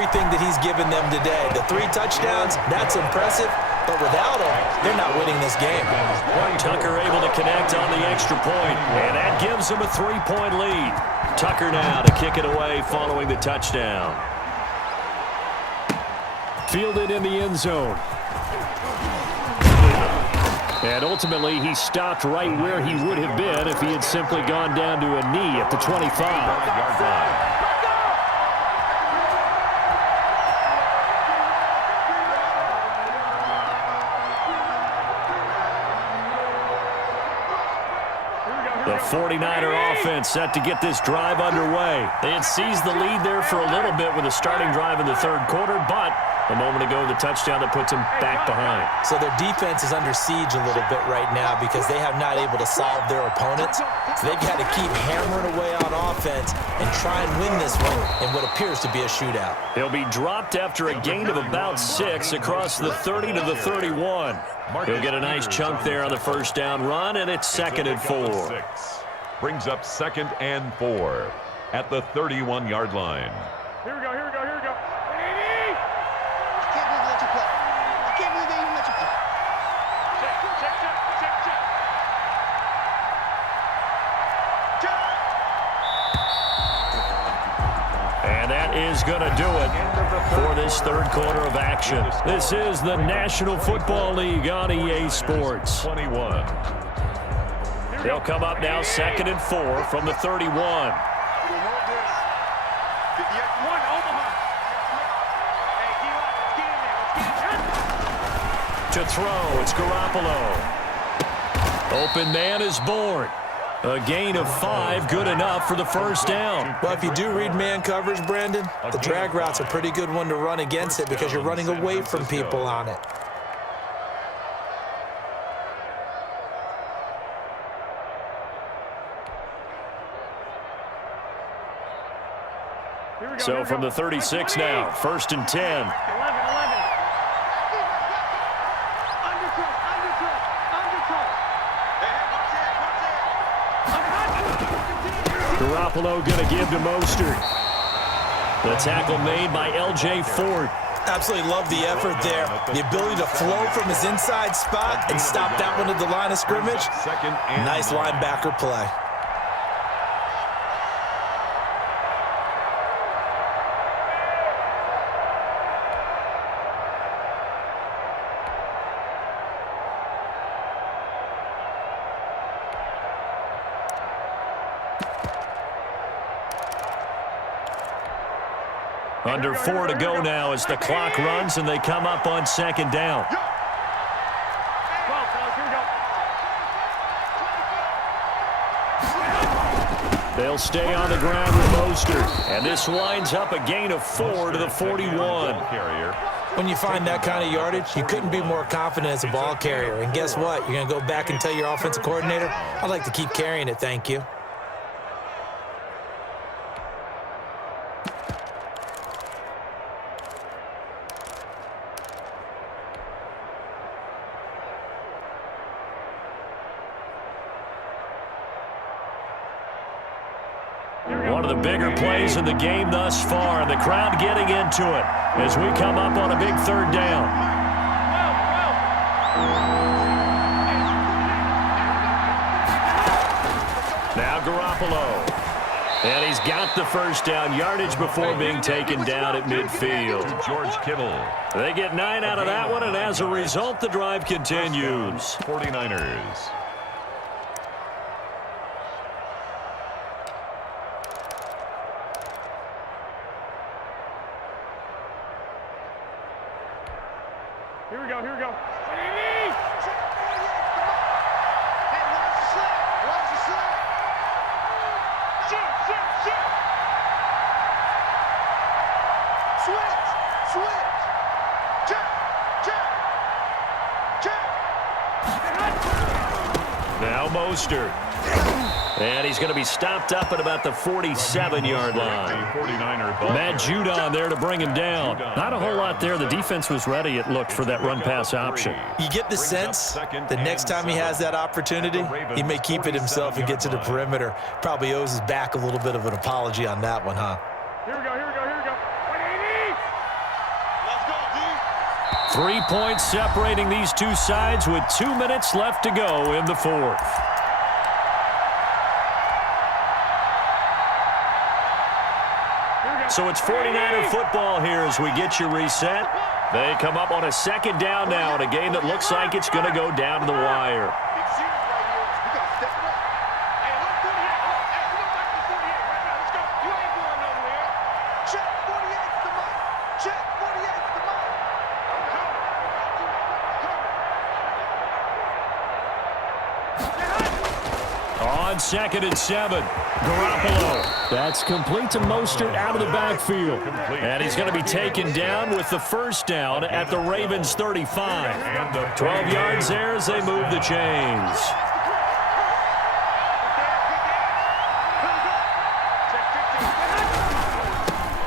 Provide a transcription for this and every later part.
everything that he's given them today. The 3 touchdowns, that's impressive. But without him, they're not winning this game. Tucker able to connect on the extra point, and that gives them a 3-point lead. Tucker now to kick it away following the touchdown. Fielded in the end zone. And ultimately, he stopped right where he would have been if he had simply gone down to a knee at the 25-yard line. The 49er offense set to get this drive underway. They had seized the lead there for a little bit with a starting drive in the third quarter, but a moment ago, the touchdown that puts them back behind. So their defense is under siege a little bit right now because they have not able to solve their opponents. So they've got to keep hammering away on offense and try and win this one in what appears to be a shootout. He'll be dropped after a gain of about 6 across the 30 to the 31. He'll get a nice chunk there on the first down run, and it's 2nd and 4. Brings up 2nd and 4 at the 31-yard line. Here we go, here we go, here we go. And that is going to do it for this third quarter of action. This is the National Football League on EA Sports. 21. They'll come up now 2nd and 4 from the 31. To throw, it's Garoppolo. Open man is born. A gain of 5, good enough for the first down. Well, if you do read man coverage, Brandon, the drag route's a pretty good one to run against it because you're running away from people on it. So from the 36 now, 1st and 10. Garoppolo going to give to Mostert. The tackle made by L.J. Ford. Absolutely love the effort there. The ability to flow from his inside spot and stop that one at the line of scrimmage. Nice linebacker play. Under 4 to go now as the clock runs and they come up on 2nd down. They'll stay on the ground with Mostert. And this winds up a gain of 4 to the 41. When you find that kind of yardage, you couldn't be more confident as a ball carrier. And guess what? You're going to go back and tell your offensive coordinator, I'd like to keep carrying it, thank you. One of the bigger plays in the game thus far, and the crowd getting into it as we come up on a big 3rd down. Now Garoppolo. And he's got the first down yardage before being taken down at midfield. George Kittle. They get 9 out of that one, and as a result, the drive continues. 49ers. Here we go, here we go. Now Mostert. And he's going to be stopped up at about the 47-yard line. Matt Judon there to bring him down. Not a whole lot there. The defense was ready, it looked, for that run-pass option. You get the sense the next time he has that opportunity, he may keep it himself and get to the perimeter. Probably owes his back a little bit of an apology on that one, huh? Here we go, here we go, here we go. 180! 3 points separating these two sides with 2 minutes left to go in the fourth. So it's 49er football here as we get you reset. They come up on a second down now in a game that looks like it's going to go down to the wire. On 2nd and 7, Garoppolo. That's complete to Mostert out of the backfield. And he's going to be taken down with the first down at the Ravens' 35. 12 yards there as they move the chains.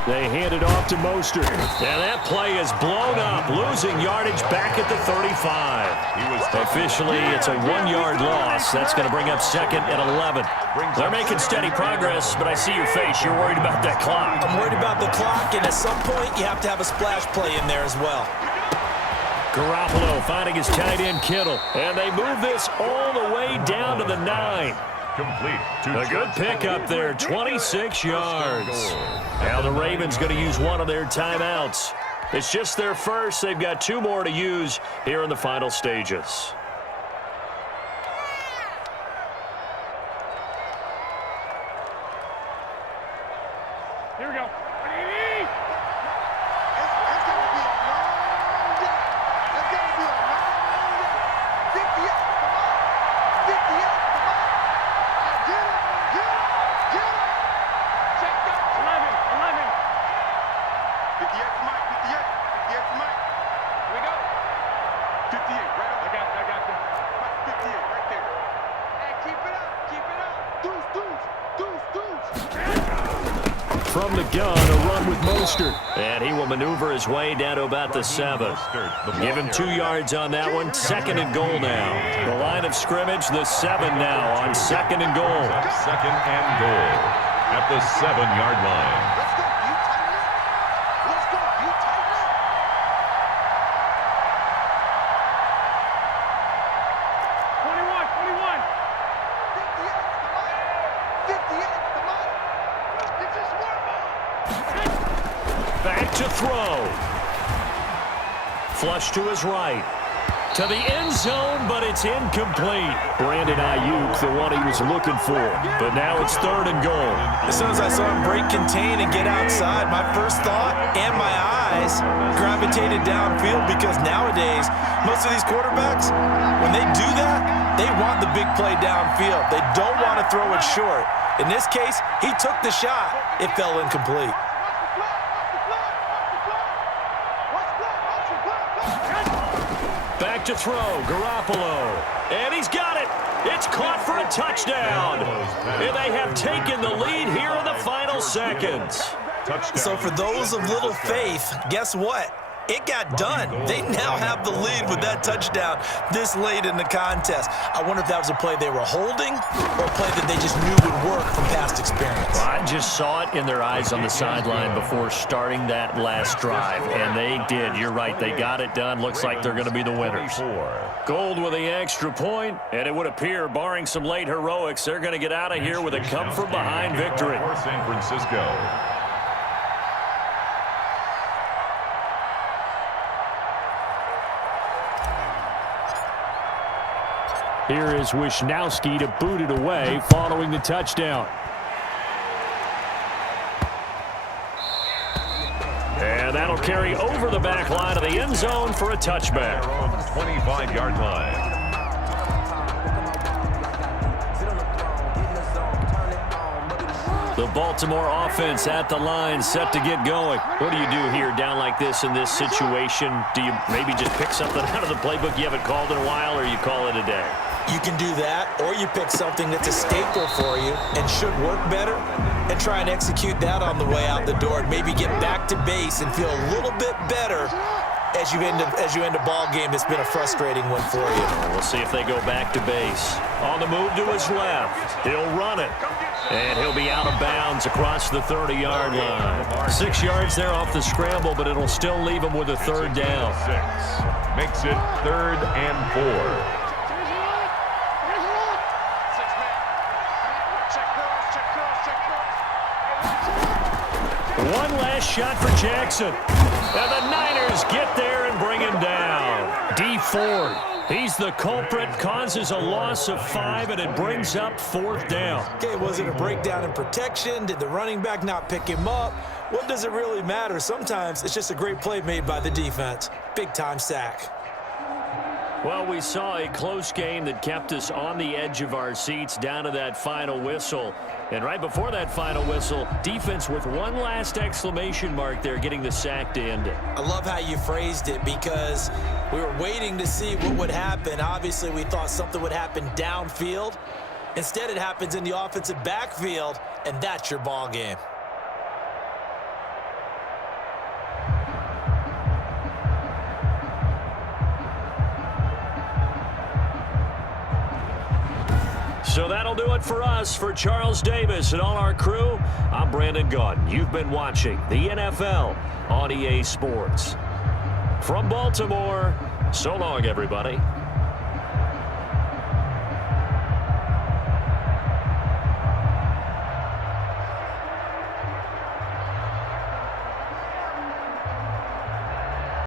They hand it off to Mostert. And that play is blown up, losing yardage back at the 35. Officially, it's a 1-yard loss. That's going to bring up 2nd and 11. They're making steady progress, but I see your face. You're worried about that clock. I'm worried about the clock, and at some point, you have to have a splash play in there as well. Garoppolo finding his tight end Kittle. And they move this all the way down to the 9. Complete. A good pickup there, 26 yards. Now the Ravens going to use one of their timeouts. It's just their first. They've got 2 more to use here in the final stages. Here we go. From the gun, a run with Mostert. And he will maneuver his way down to about the 7. Give him 2 yards on that one. 2nd and goal now. The line of scrimmage, the 7 now on 2nd and goal. 2nd and goal at the 7-yard line. Back to throw. Flush to his right. To the end zone, but it's incomplete. Brandon Ayuk, the one he was looking for. But now it's 3rd and goal. As soon as I saw him break contain and get outside, my first thought and my eyes gravitated downfield, because nowadays, most of these quarterbacks, when they do that, they want the big play downfield. They don't want to throw it short. In this case, he took the shot. It fell incomplete. Back to throw, Garoppolo. And he's got it. It's caught for a touchdown. And they have taken the lead here in the final seconds. So for those of little faith, guess what? It got done. They now have the lead with that touchdown this late in the contest. I wonder if that was a play they were holding or a play that they just knew would work from past experience. Well, I just saw it in their eyes on the sideline before starting that last drive, and they did. You're right. They got it done. Looks like they're going to be the winners. Gold with the extra point, and it would appear, barring some late heroics, they're going to get out of here with a come-from-behind victory. For San Francisco. Here is Wisnowski to boot it away following the touchdown. And that'll carry over the back line of the end zone for a touchback. On the 25-yard line. The Baltimore offense at the line, set to get going. What do you do here down like this in this situation? Do you maybe just pick something out of the playbook you haven't called in a while, or you call it a day? You can do that, or you pick something that's a staple for you and should work better and try and execute that on the way out the door and maybe get back to base and feel a little bit better as you end a ball game, it's been a frustrating one for you. We'll see if they go back to base. On the move to his left. He'll run it. And he'll be out of bounds across the 30-yard line. 6 yards there off the scramble, but it'll still leave him with a third down. 6 makes it 3rd and 4. One last shot for Jackson. And the Niners get there and bring him down. D Ford, he's the culprit, causes a loss of 5, and it brings up 4th down. Okay, was it a breakdown in protection? Did the running back not pick him up? What does it really matter? Sometimes it's just a great play made by the defense. Big-time sack. Well, we saw a close game that kept us on the edge of our seats down to that final whistle. And right before that final whistle, defense with one last exclamation mark there, getting the sack to end it. I love how you phrased it because we were waiting to see what would happen. Obviously, we thought something would happen downfield. Instead, it happens in the offensive backfield, and that's your ball game. So that'll do it for us. For Charles Davis and all our crew, I'm Brandon Gaudin. You've been watching the NFL on EA Sports. From Baltimore, so long, everybody.